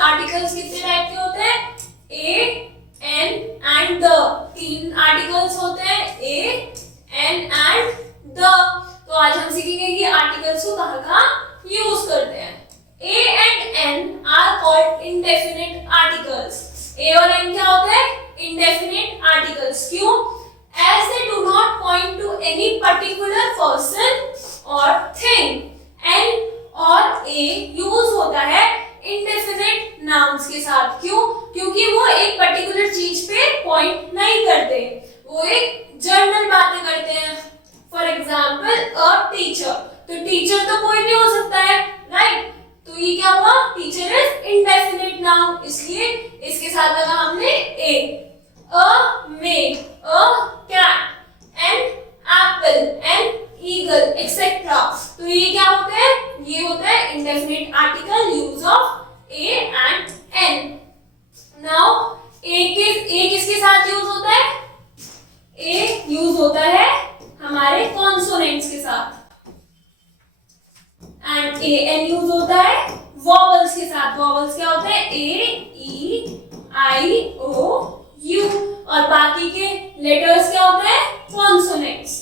Articles कितने type के होते हैं? ए, एन एंड द। 3 आर्टिकल्स होते हैं, ए, एन एंड द। तो आज हम सीखेंगे कि आर्टिकल्स को कहाँ यूज करते हैं। A and an are called indefinite articles. A और एन क्या होते हैं? Indefinite articles. क्यों? As they do not point to any particular person or thing. N और A यूज होता है indefinite nouns के साथ। क्यों? क्योंकि वो एक पर्टिकुलर चीज पे पॉइंट नहीं करते, वो एक जनरल बातें करते हैं। फॉर एग्जाम्पल अ टीचर, तो टीचर तो कोई भी हो सकता है, राइट? तो ये क्या हुआ? टीचर इज इंडेफिनिट नाउन, इसलिए इसके साथ लगा हमने ए। A maid, a cat, an apple, an eagle, etc. तो ये क्या होते हैं? ये होता है indefinite article use of a and n. Now a किसके साथ यूज होता है? a यूज होता है हमारे consonants के साथ, and a n यूज होता है vowels के साथ। vowels क्या होते हैं? a, e, i, o, U, और बाकी के लेटर्स क्या होते हैं? कॉन्सोनेंट्स।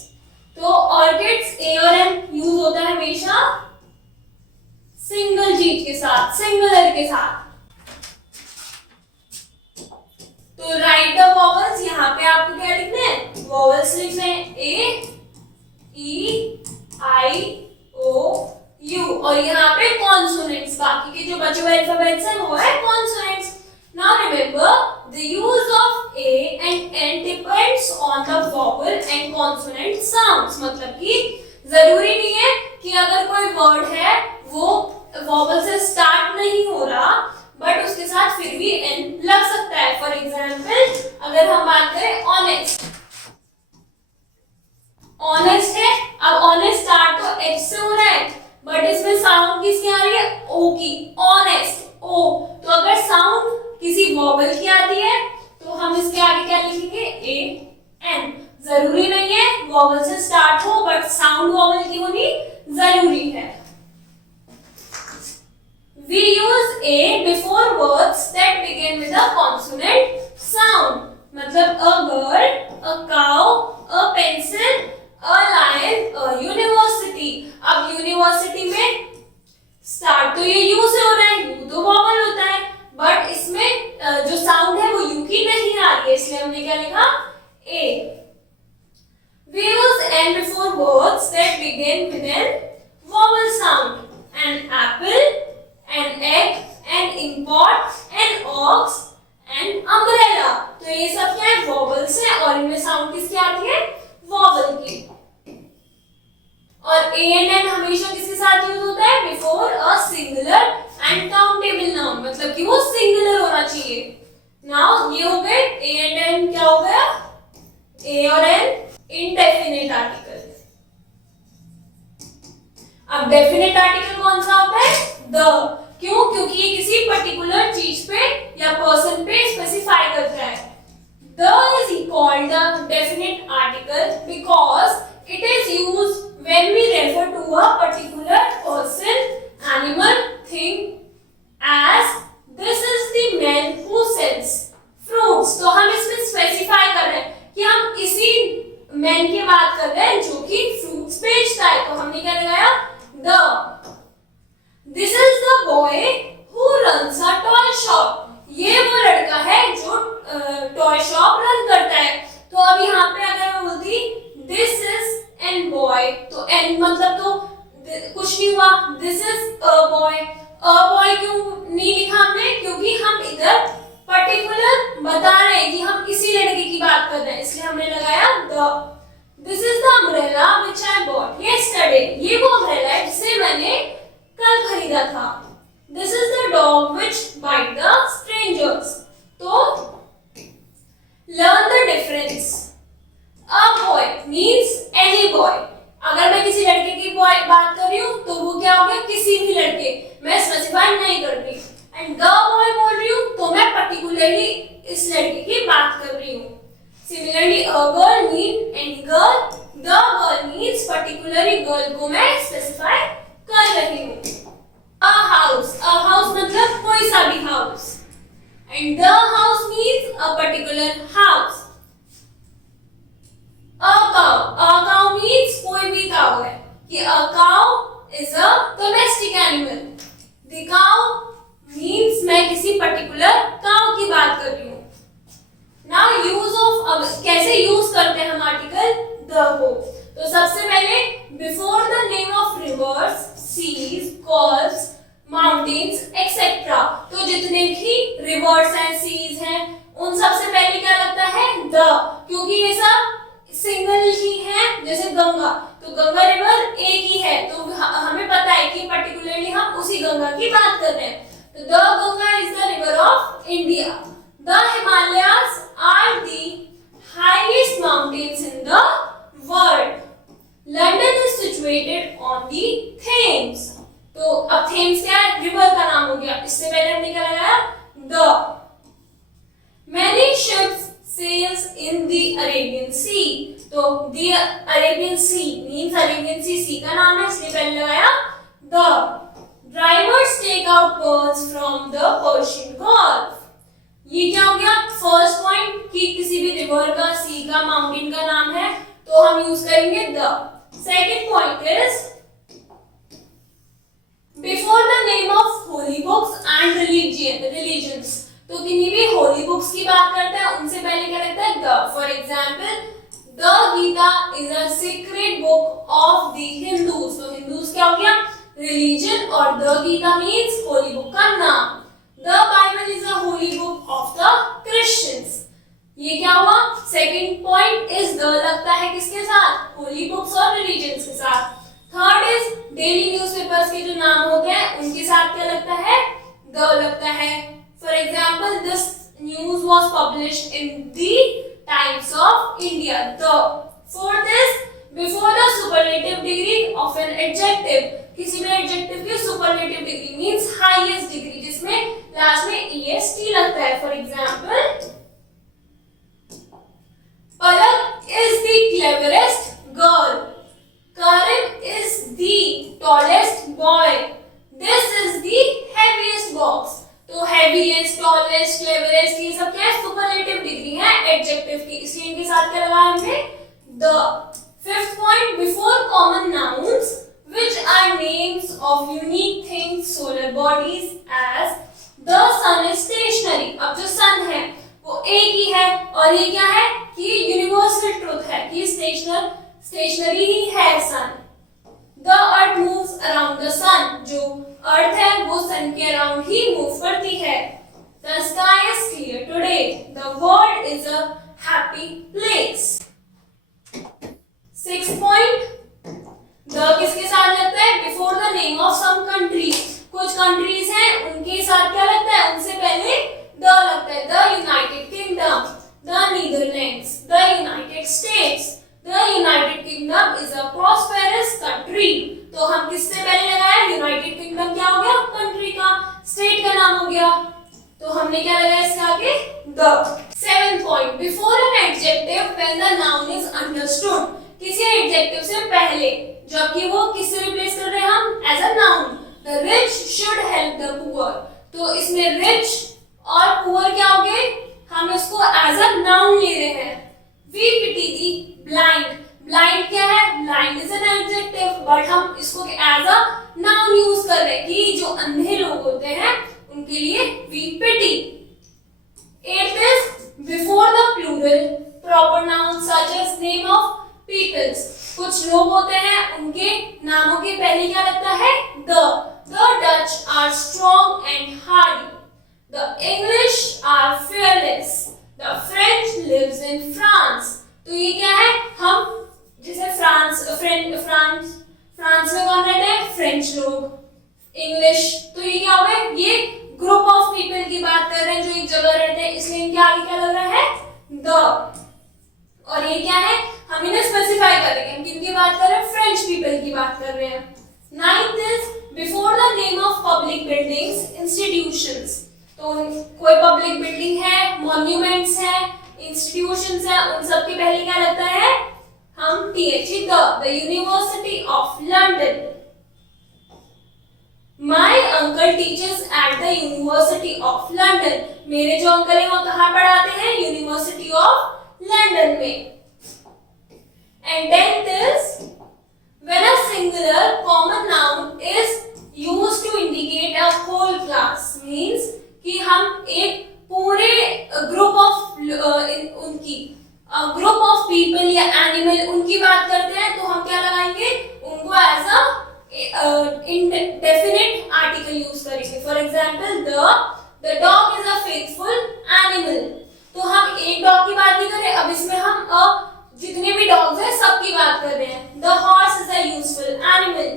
तो ऑर्किड्स ए और एन यूज होता है हमेशा सिंगल चीज के साथ, सिंगुलर के साथ। तो राइट द वॉवल्स, यहाँ पे आपको क्या लिखना है? वॉवल्स लिखना है, ए, ई, आई, ओ, यू, और यहाँ पे कॉन्सोनेंट्स, बाकी के जो बचे हुए अल्फाबेट्स हैं वो है consonants. Now remember, the use of A and N depends on the vowel and consonant sounds. मतलब कि जरूरी नहीं है कि अगर कोई वर्ड है वो vowel से स्टार्ट नहीं हो रहा, बट उसके साथ फिर भी N लग सकता है। फॉर एग्जाम्पल अगर हम बात करें ऑनेस्ट, ऑनेस्ट है, अब ऑनेस्ट स्टार्ट तो H से हो रहा है, बट इसमें साउंड किसकी आ रही है? O की, ऑनेस्ट, O। तो अगर साउंड किसी वॉवल की आती है तो हम इसके आगे क्या लिखेंगे? ए, एन। जरूरी नहीं है वॉवल से स्टार्ट हो, बट साउंड वॉवल की होनी जरूरी है। We use A before words that begin with a consonant sound. मतलब a girl, a cow, a pencil, a lion, a university. अब यूनिवर्सिटी में स्टार्ट तो ये यू से हो रहा है, यू तो वॉवल होता है, बट इसमें जो साउंड है वो यू की नहीं आ रही है, इसलिए हमने क्या लिखा? ए। We use N before words that begin with an vowel sound. An apple, an egg, an impot, an ox, an umbrella. तो ये सब क्या है? vowels है, और इनमें साउंड किसकी आती है? vowel की। और A and N हमेशा किसके साथ यूज होता है? Before a singular and countable noun, मतलब कि वो सिंगुलर होना चाहिए। नाउ ये हो गए A and N, क्या हो गया? A और N इंडेफिनिट आर्टिकल। अब डेफिनिट आर्टिकल कौन सा होता है? द। क्यों? क्योंकि ये किसी पर्टिकुलर चीज पे या पर्सन पे स्पेसिफाई करता है। The is called the definite article because it is used when we refer to a particular person, animal, thing, as this is the man who sells fruits. तो हम इसमें स्पेसिफाई कर रहे हैं कि हम इसी मैन की बात कर रहे हैं जो कि फ्रूट्स बेचता है, तो हमने क्या लगाया? The. This is the boy who runs a toy shop. ये वो लड़का है जो टॉय शॉप रन करता है। तो अब यहाँ पे अगर मैं बोलती दिस इज एन बॉय, तो एन मतलब तो कुछ नहीं हुआ, this is a boy. A boy क्यों नहीं लिखा हमने? क्योंकि हम इधर पर्टिकुलर बता रहे हैं कि हम इसी लड़के की बात कर रहे हैं, इसलिए हमने लगाया the. This is the umbrella which I bought yesterday. ये वो अम्ब्रेला है जिसे मैंने कल खरीदा था। This is the dog which bite the strangers. तो learn the difference. A boy means any boy. अगर मैं किसी लड़के की बात कर रही हूँ तो वो क्या हो गया? किसी भी लड़के, मैं स्पेसिफाई नहीं कर रही। एंड द बॉय बोल रही हूँ तो मैं पर्टिकुलरली इस लड़के की बात कर रही हूँ। Similarly a girl mean any girl, the girl means particularly girl को मैं स्पेसिफाई कर रही हूँ। अ हाउस मतलब कोई सा भी house. and the house means a particular house. A cow means कोई भी cow है कि a cow is a domestic animal. The cow means मैं किसी particular cow की बात कर रही हूँ. Now use of अब कैसे use करते हैं हम आर्टिकल the को. तो सबसे पहले before the name of rivers, seas, gulfs, mountains, etc. तो जितने भी rivers हैं, seas हैं, उन सबसे पहले क्या लगता है the, क्योंकि ये सब सिंगल ही है. जैसे गंगा, तो गंगा रिवर एक ही है, तो हमें पता है कि पर्टिकुलरली हम उसी गंगा की बात कर रहे हैं. तो the Ganga is the river of India. The Himalayas are the highest mountains in the world. London is situated on the Thames. तो अब थेम्स क्या है? रिवर का नाम हो गया. इससे पहले हमने क्या लगाया? The. Many ships sails in the Arabian Sea. तो the Arabian Sea means Arabian Sea का नाम है, इसलिए पहले लगाया the. Drivers take out pearls from the Persian Gulf. ये क्या हो गया? फर्स्ट पॉइंट कि किसी भी रिवर का, सी का, माउंटेन का नाम है तो हम यूज करेंगे the. Second point is before the name of holy books and religions. तो किन्हीं भी होली बुक्स की बात करते हैं उनसे पहले क्या लगता है? The. For example the Gita is a secret book of the Hindus. तो हिंदूज क्या हो गया? रिलीजन, और the Gita means holy book का नाम. The Bible is a holy book of the Christians. ये क्या हुआ? सेकंड पॉइंट इज द लगता है किसके साथ? होली बुक्स और रिलीजन के साथ. थर्ड इज डेली न्यूज़पेपर्स के जो नाम होते हैं उनके साथ क्या लगता है? द लगता है. For example, this news was published in the Times of India. The fourth is before the superlative degree of an adjective. किसी भी adjective की superlative degree means highest degree, जिसमें लास्ट में est लगता है. For example, Palak is the cleverest girl. Karan is the tallest boy. This is the heaviest box. तो heaviest, tallest, cleverest ये सब क्या है? सुपरलेटिव डिग्री है एडजेक्टिव की, इसलिए इनके साथ क्या लगाया हमने? the. Fifth point before common nouns which are names of unique things, solar bodies as the sun is stationary. अब जो सन है वो एक ही है और ये क्या है कि यूनिवर्सल ट्रुथ है कि स्टेशनरी ही है सन. The earth moves around the sun. जो अर्थ है वो सन के अराउंड ही मूव करती है. The sky is clear today. The world is a happy place. Sixth point, the किसके साथ लगता है? Before the name of some country. कुछ कंट्रीज हैं उनके साथ क्या लगता है? उनसे पहले the लगता है. The United Kingdom, the Netherlands, the United States. The United Kingdom is a prosperous country. तो हम किससे पहले लगाया? यूनाइटेड किंगडम क्या हो गया? कंट्री का, स्टेट का नाम हो गया. तो हमने क्या लगाया इसके आगे? The. Seventh point before an adjective when the noun is understood. किसी एडजेक्टिव से पहले जबकि वो किससे रिप्लेस कर रहे हैं हम? As a noun. The rich should help the poor. तो इसमें रिच और पुअर क्या हो गए? हम इसको एज अ नाउन ले रहे हैं. We pity the blind. Blind क्या है? Blind is an adjective but हम इसको एज अ नाउन यूज कर रहे हैं कि जो अंधे लोग होते हैं उनके लिए we pity. At is before the plural proper noun such as name of peoples. कुछ लोग होते हैं उनके नामों के पहले क्या लगता है? The. The Dutch are strong and hardy. The English are fearless. The French lives in France. तो ये क्या है? हम जैसे फ्रांस में कौन रहते हैं? फ्रेंच लोग. इंग्लिश, तो ये क्या हो गया? ये ग्रुप ऑफ पीपल की बात कर रहे हैं जो एक जगह रहते हैं, इसलिए इनके आगे क्या लग रहा है? द. और ये क्या है? हम इन्हें स्पेसिफाई करेंगे हम किनकी बात कर रहे हैं? फ्रेंच पीपल की बात कर रहे हैं. Ninth is before the name of public buildings, institutions. तो कोई पब्लिक बिल्डिंग है, मॉन्यूमेंट्स है, इंस्टीट्यूशंस है, उन सब के पहले क्या लगता है? हम th. The university of London. My uncle teaches at the University of London. मेरे जो अंकल हैं वो कहाँ पढ़ाते हैं? यूनिवर्सिटी ऑफ लंदन में। And tenth is when a singular common noun is used to indicate a whole class, means कि हम एक पूरे ग्रुप ऑफ उनकी ग्रुप ऑफ पीपल या एनिमल उनकी बात करते हैं तो हम क्या लगाएंगे? उनको as a indefinite article use करेंगे। For example the dog is a faithful animal, तो हम एक डॉग की बात नहीं कर रहे, अब इसमें हम जितने भी डॉग्स हैं सबकी बात कर रहे हैं। The horse is a useful animal,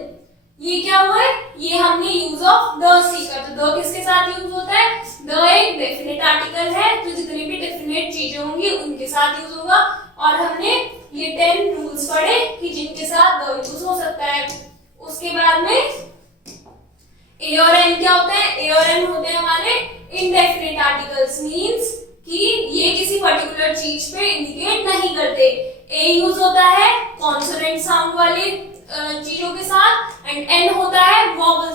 ये क्या हुआ है? ये हमने यूज ऑफ द सीखा। तो द किसके साथ यूज होता है? द एक डेफिनेट आर्टिकल है, तो जितनी भी डेफिनेट चीजें होंगी उनके साथ यूज होगा। और हमने ये 10 रूल्स पढ़े कि जिनके साथ द यूज हो सकता है। उसके बाद में ए और एन क्या होता है? ए और एन होते हैं हमारे इनडेफिनेट आर्टिकल्स, मींस कि ये किसी पर्टिकुलर चीज पे इंडिकेट नहीं करते। ए यूज होता है कॉन्सोनेंट साउंड वाली चीजों के साथ एंड एन होता है वॉवल